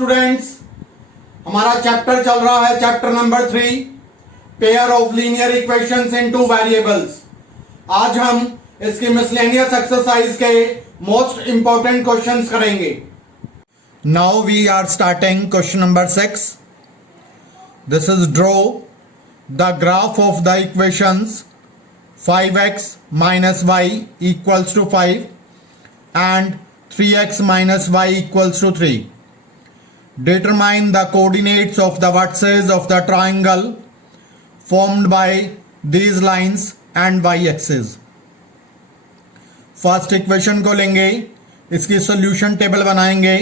Students, हमारा chapter चल रहा है chapter number 3 pair of linear equations in two variables. आज हम इसकी मिसलेनियस एक्सरसाइज के मोस्ट इंपॉर्टेंट क्वेश्चंस करेंगे। Now we are starting question number 6। This is draw the graph of the equations 5x minus y equals to 5 and 3x minus y equals to 3. Determine the coordinates of the vertices of the triangle formed by these lines and y-axis. First equation को लेंगे, इसकी solution table बनाएंगे।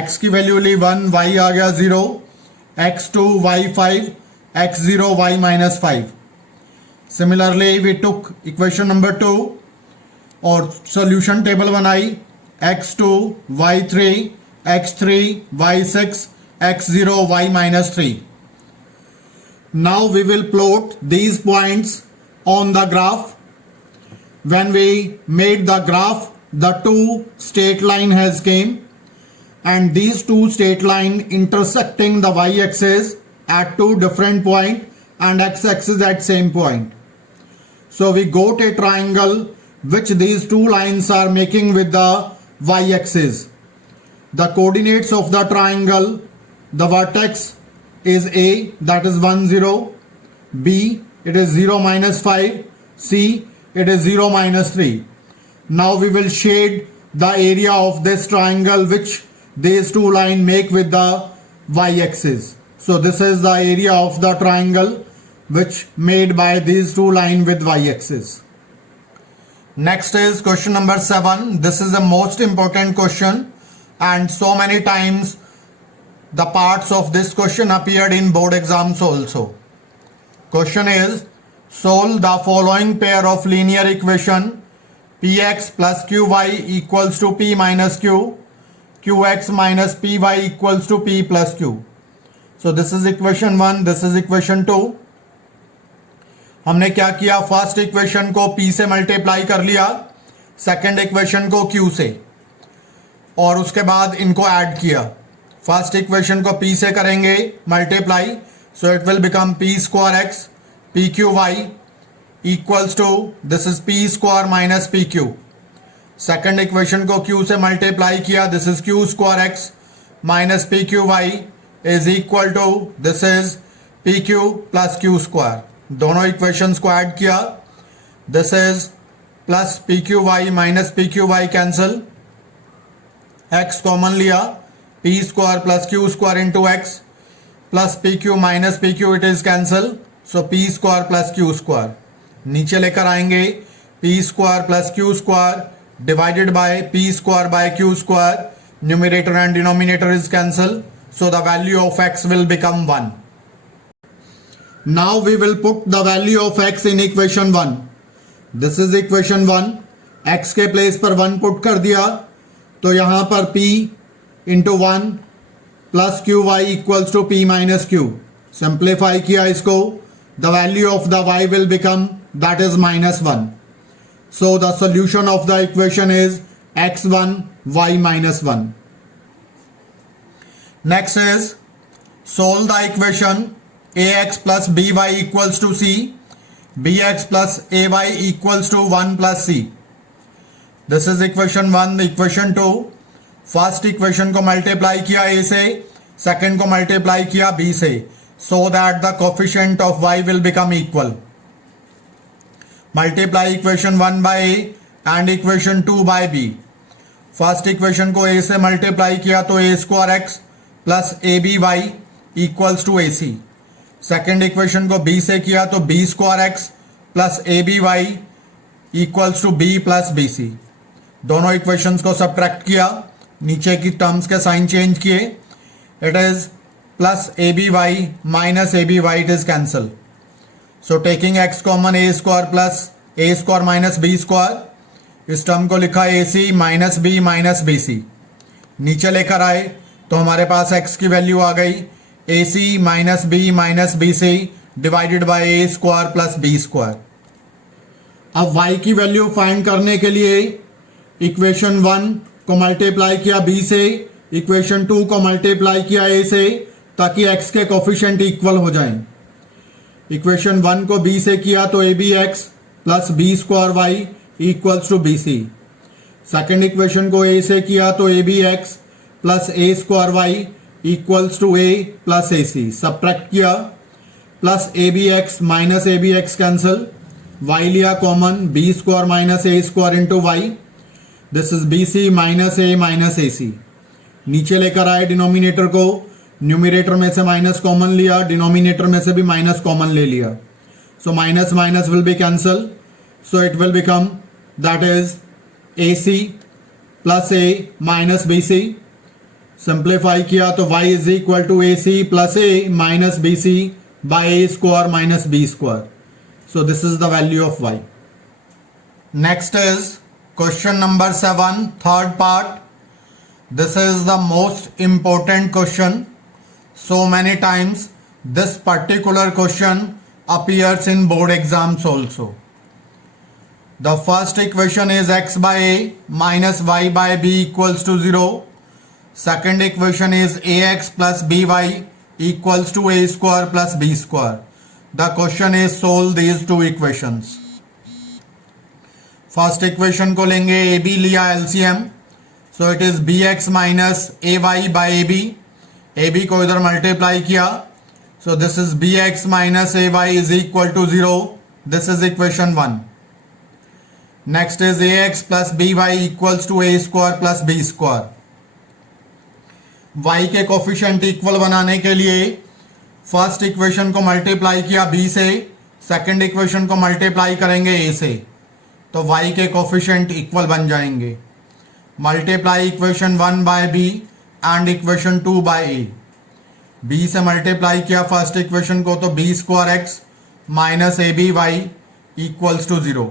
x की value ली 1, y आ गया 0, x2 y 5, x0 y minus 5. Similarly we took equation number 2 और solution table बनाई x2 y3 x3 y6 x0 y minus 3. Now we will plot these points on the graph. When we made the graph, the two straight line has came and these two straight line intersecting the y-axis at two different point and x-axis at same point. So we got a triangle which these two lines are making with the y-axis. The coordinates of the triangle, the vertex is A, that is 1 0, B it is 0 minus 5, C it is 0 minus 3. Now we will shade the area of this triangle which these two lines make with the y-axis. So this is the area of the triangle which made by these two lines with y-axis. Next is question number 7. This is the most important question and so many times the parts of this question appeared in board exams also. Question is, solve the following pair of linear equation px plus qy equals to p minus q, qx minus py equals to p plus q. So this is equation 1, this is equation 2. हमने क्या किया, first equation को p से multiply कर लिया, second equation को q से, और उसके बाद इनको ऐड किया। फर्स्ट इक्वेशन को p से करेंगे multiply, so it will become p square x p q y equals to this is p square minus p q। Second equation को q से मल्टीप्लाई किया, this is q square x minus p q y is equal to this is p q plus q square. दोनों equations को add किया, this is plus P Q Y minus P Q Y cancel, X common लिया, P square plus Q square into X plus P Q minus P Q it is cancel, so P square plus Q square. नीचे लेकर आएंगे P square plus Q square divided by P square by Q square, numerator and denominator is cancel, so the value of x will become 1. Now we will put the value of x in equation 1. This is equation 1. x के place पर 1 put कर दिया तो यहाँ पर p into 1 plus Q Y equals to p minus Q. Simplify किया इसको, the value of the y will become that is minus 1. So the solution of the equation is x1 y minus 1. Next is solve the equation ax plus by equals to c, bx plus ay equals to 1 plus c. This is equation 1, equation 2. First equation को multiply किया a से, second को multiply किया b से, so that the coefficient of y will become equal. Multiply equation 1 by a and equation 2 by b. First equation को a से multiply किया तो a square x plus A B Y equals to A C. Second equation को b से किया तो b square x plus A B Y equals to b plus B C. दोनों equations को सब्ट्रैक्ट किया, नीचे की टर्म्स के साइन चेंज किए, it is plus A B Y minus A B Y, it is cancel. So taking x common A square plus A square minus B square, इस term को लिखा ए c minus B C. नीचे लेकर आए तो हमारे पास x की value आ गई a c minus B c divided by A square plus B square. अब y की वैल्यू फाइंड करने के लिए इक्वेशन 1 को मल्टीप्लाई किया b से, इक्वेशन 2 को मल्टीप्लाई किया ए से ताकि x के कोफिशिएंट इक्वल हो जाएं। इक्वेशन 1 को b से किया तो a b x plus B square y equals to b c. Second equation को a से किया तो a b x plus A square y equals to a plus a c. Subtract किया प्लस ए b x minus ए b x cancel, y लिया common, b square minus A square into y, this is b c minus a c. नीचे लेकर आए denominator को, numerator में से minus common लिया, denominator में से भी माइनस कॉमन ले लिया, so minus minus will be cancel, so it will become that is A C plus A minus B C. Simplify किया तो y is equal to A C plus A minus B C by A square minus B square, so this is the value of y। Next is question number 7, third part. This is the most important question. So many times this particular question appears in board exams also. The first equation is x by a minus y by b equals to 0. Second equation is ax plus by equals to a square plus b square. The question is solve these two equations. First equation को लेंगे, ab लिया LCM, so it is bx minus ay by ab को इधर multiply किया, so this is bx minus ay is equal to 0. This is equation 1. Next is ax plus by equals to a square plus b square. y के coefficient equal बनाने के लिए first equation को multiply किया b से, second equation को multiply करेंगे a से, तो y के कोफिशिएंट इक्वल बन जाएंगे। Multiply equation 1 by b and equation 2 by a. B से मल्टीप्लाई किया फर्स्ट इक्वेशन को तो b square x minus A B Y equals to 0।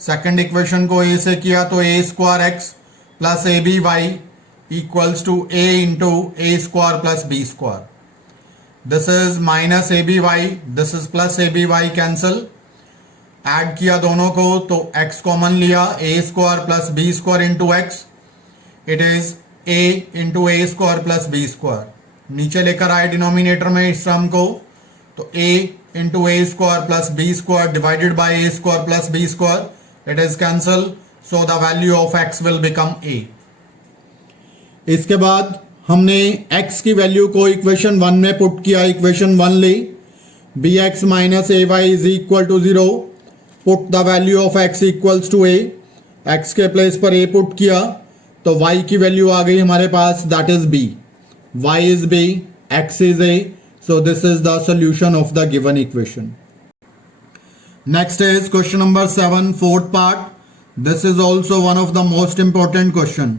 Second equation को ए से किया तो a square x plus A B Y equals to a into A square plus B square. This is minus A B y, this is plus A B y, cancel. Add किया दोनों को तो x common लिया, a square plus B square into x, it is a into A square plus B square. नीचे लेकर आए denominator में इस टर्म को, तो a into A square plus B square divided by A square plus B square, it is cancel, so the value of x will become a। इसके बाद हमने x की वैल्यू को इक्वेशन 1 में पुट किया। इक्वेशन 1 ली, bx minus a y is equal to 0, put the value of x equals to a, x के place पर a पुट किया तो y की वैल्यू आ गई हमारे पास, that is b, y is b, x is a, so this is the solution of the given equation. Next is question number 7, fourth part. This is also one of the most important question.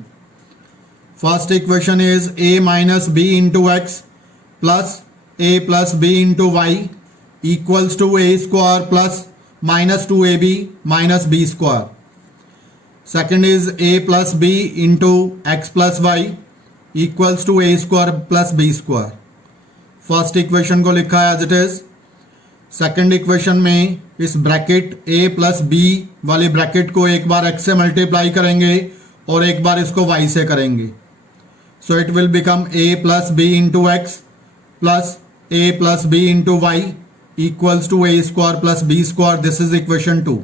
First equation is a minus b into x plus a plus b into y equals to a square plus minus 2ab minus b square. Second is a plus b into x plus y equals to a square plus b square. First equation को लिखा है as it is. Second equation में इस bracket a plus b वाली bracket को एक बार x से multiply करेंगे और एक बार इसको y से करेंगे, so it will become a plus b into X plus a plus b into Y equals to A square plus B square. This is equation 2।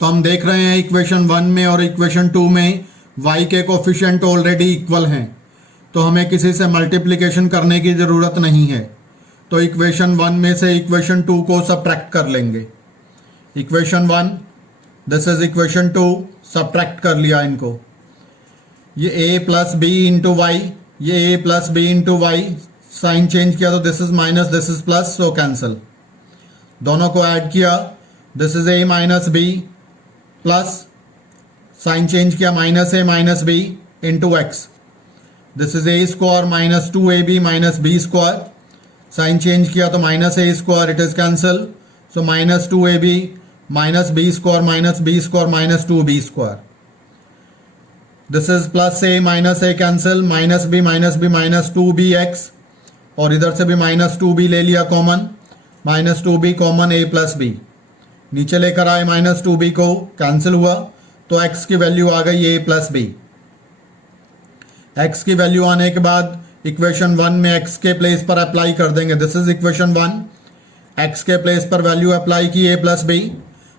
तो हम देख रहे हैं इक्वेशन 1 में और इक्वेशन 2 में y के कोफिशिएंट ऑलरेडी इक्वल हैं, तो हमें किसी से मल्टीप्लिकेशन करने की ज़रूरत नहीं है। तो इक्वेशन 1 में से इक्वेशन 2 को सब्ट्रैक्ट कर लेंगे। Equation 1, this is equation 2, subtract कर लिया इनको। ये a plus B into y, ये a plus B into y, sign change किया तो this is minus, this is plus, so cancel. दोनों को ऐड किया, this is a minus b plus, sign change किया, minus a minus B into x, this is a square minus 2ab minus B square, sign change किया तो minus a square, it is cancel, so minus 2ab minus B square minus 2b square. This is plus a minus a cancel, minus b minus 2bx, और इधर से भी minus 2b ले लिया common, minus 2b common, a plus b, नीचे लेकर आए minus 2b को, कैंसिल हुआ तो x की वैल्यू आ गई a प्लस b। x की वैल्यू आने के बाद इक्वेशन 1 में x के प्लेस पर अप्लाई कर देंगे। This is equation 1। x के प्लेस पर वैल्यू अप्लाई की a प्लस बी,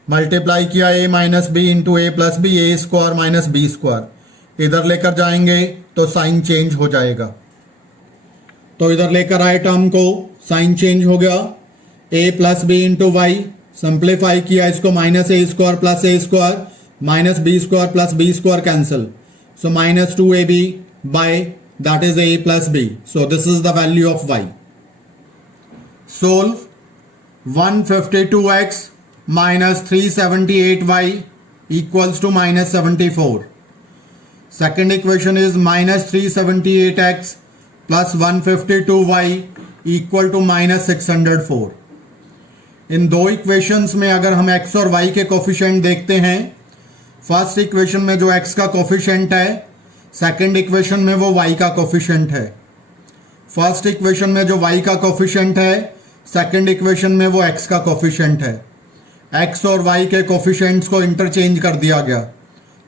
मल्टीप्लाई किया a minus B into A plus B, A square minus B square. इधर लेकर जाएंगे तो साइन चेंज हो जाएगा। तो इधर लेकर आए टर्म को, साइन चेंज हो गया। a plus B into Y, simplify किया इसको, minus A square plus A square minus B square plus B square cancel, so minus 2ab by that is a plus b. So this is the value of y. Solve 152x minus 378y equals to minus 74. Second equation is minus 378x plus 152y equal to minus 604. इन दो equations में अगर हम x और y के coefficient देखते हैं, first equation में जो x का कोफिशिएंट है, सेकेंड इक्वेशन में वो y का कोफिशिएंट है। फर्स्ट इक्वेशन में जो y का कोफिशिएंट है, सेकेंड इक्वेशन में वो x का कोफिशिएंट है। x और y के कोफिशिएंट्स को इंटरचेंज कर दिया गया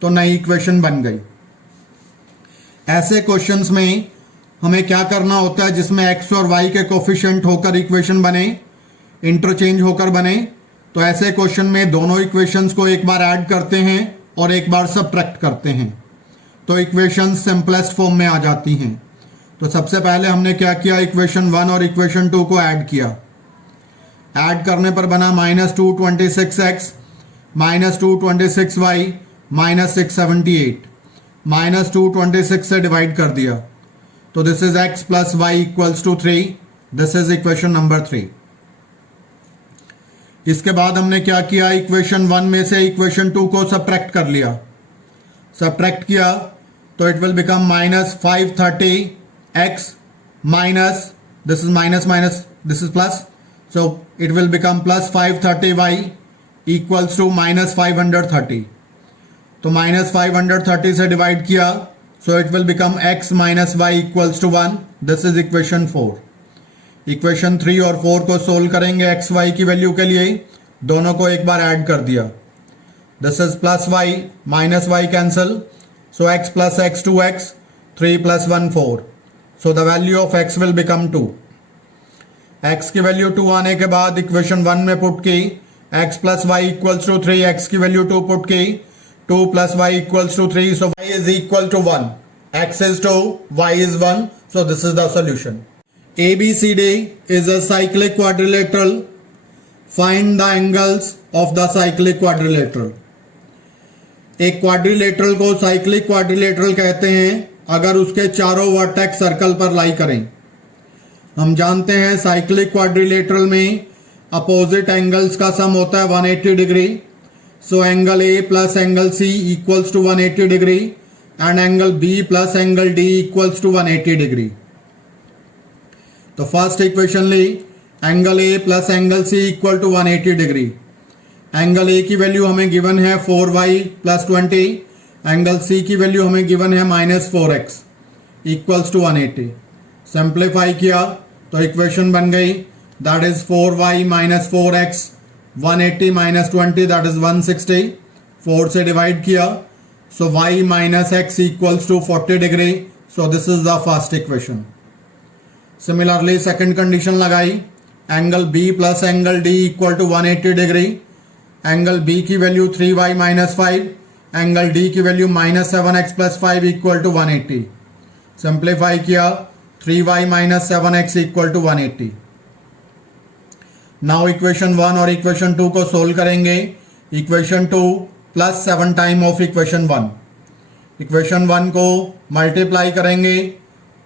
तो नई इक्वेशन बन गई। ऐसे क्वेश्चंस में हमें क्या करना होता है जिसमें x और y के कोफिशिएंट होकर इक्वेशन बने, इंटरचेंज होकर बने, तो ऐसे क्वेश्चन में दोनों इक्वेशंस को एक बार ऐड करते हैं और एक बार सबट्रैक्ट करते हैं, तो इक्वेशन सिंपलेस्ट फॉर्म में आ जाती हैं। तो सबसे पहले हमने क्या किया, इक्वेशन 1 और इक्वेशन 2 को ऐड किया। ऐड करने पर बना minus 226x minus 226y minus 678, minus 226 से डिवाइड कर दिया तो this is x plus Y equals to 3। This is equation number 3। इसके बाद हमने क्या किया, इक्वेशन 1 में से इक्वेशन 2 को सबट्रैक्ट कर लिया। सबट्रैक्ट किया तो it will become minus 530x minus, this is minus minus, this is plus, so it will become plus 530y equals to minus 530। तो माइनस 530 से डिवाइड किया so it will become x minus Y equals to 1। This is equation 4। Equation 3 और 4 को solve करेंगे x Y की value के लिए, दोनों को एक बार ऐड कर दिया। This is plus Y minus Y cancel, so x plus x 2x, 3 plus 1 4, so the value of x will become 2। x की वैल्यू 2 आने के बाद इक्वेशन 1 में पुट की, x plus y equals to 3, x की value 2 put की, 2 plus y equals to 3, so y is equal to 1, x is 2, y is 1, so this is the solution। ABCD is a cyclic quadrilateral, find the angles of the cyclic quadrilateral। एक quadrilateral को cyclic quadrilateral कहते हैं अगर उसके चारों vertex circle पर लाई करें। हम जानते हैं साइक्लिक क्वाड्रिलेटरल में अपोजिट एंगल्स का सम होता है 180 degree, so angle A plus angle C equals to 180 degree and angle B plus angle D equals to 180 degree. तो फर्स्ट इक्वेशन ली, angle A plus angle C equal to 180 degree. Angle A की value हमें given है 4y plus 20, angle C की value हमें given है minus 4x equals to 180। Simplify किया तो इक्वेशन बन गई, that is 4y minus 4x, 180 minus 20 that is 160, 4 से डिवाइड किया so y minus x equals to 40 degree, so this is the first equation. Similarly second condition लगाई, angle b plus angle d equal to 180 degree, angle b की value 3y minus 5, angle d की value minus 7x plus 5 equal to 180। Simplify किया 3y minus 7x equal to 180। Now equation 1 और equation 2 को solve करेंगे। Equation 2 plus 7 time of equation 1। Equation 1 को multiply करेंगे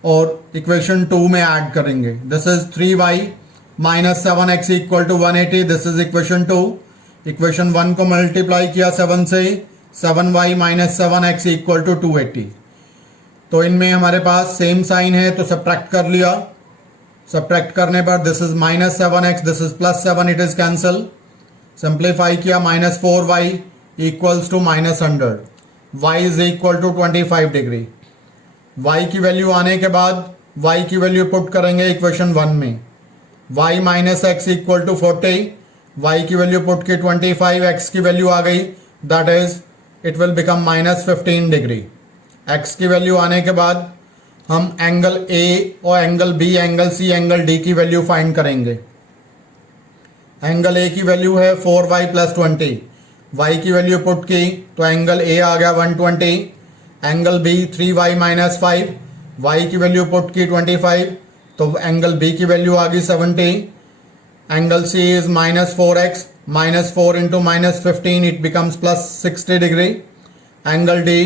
और equation 2 में ऐड करेंगे। This is 3y minus 7x equal to 180, this is equation 2। Equation 1 को मल्टीप्लाई किया 7 से, 7y minus 7x equal to 280। तो इनमें हमारे पास सेम साइन है तो सब्ट्रैक्ट कर लिया। सब्ट्रैक्ट करने पर this is minus 7x, this is plus 7, it is cancel. Simplify किया minus 4y equals to minus 100, y is equal to 25 degree. y की वैल्यू आने के बाद y की वैल्यू पुट करेंगे इक्वेशन 1 में, y minus x equal to 40, y की value put की 25, x की वैल्यू आ गई that is it will become minus 15 degree. x की वैल्यू आने के बाद हम एंगल ए और angle B, angle C, angle D की वैल्यू फाइंड करेंगे। एंगल ए की वैल्यू है 4y + 20, y की वैल्यू पुट की तो एंगल ए आ गया 120, एंगल बी 3y - 5, y की वैल्यू पुट की 25 तो एंगल बी की वैल्यू आ गई 70, angle C is -4x, -4 into -15 it becomes +60 degree, angle D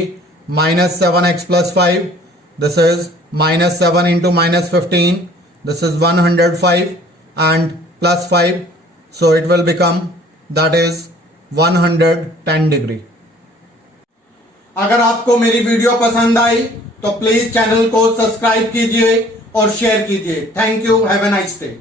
-7x + 5, this is -7 into -15, this is 105 and +5, so it will become that is 110 degree। अगर आपको मेरी video पसंद आई तो प्लीज चैनल को सब्सक्राइब कीजिए और शेयर कीजिए। Thank you, have a nice day.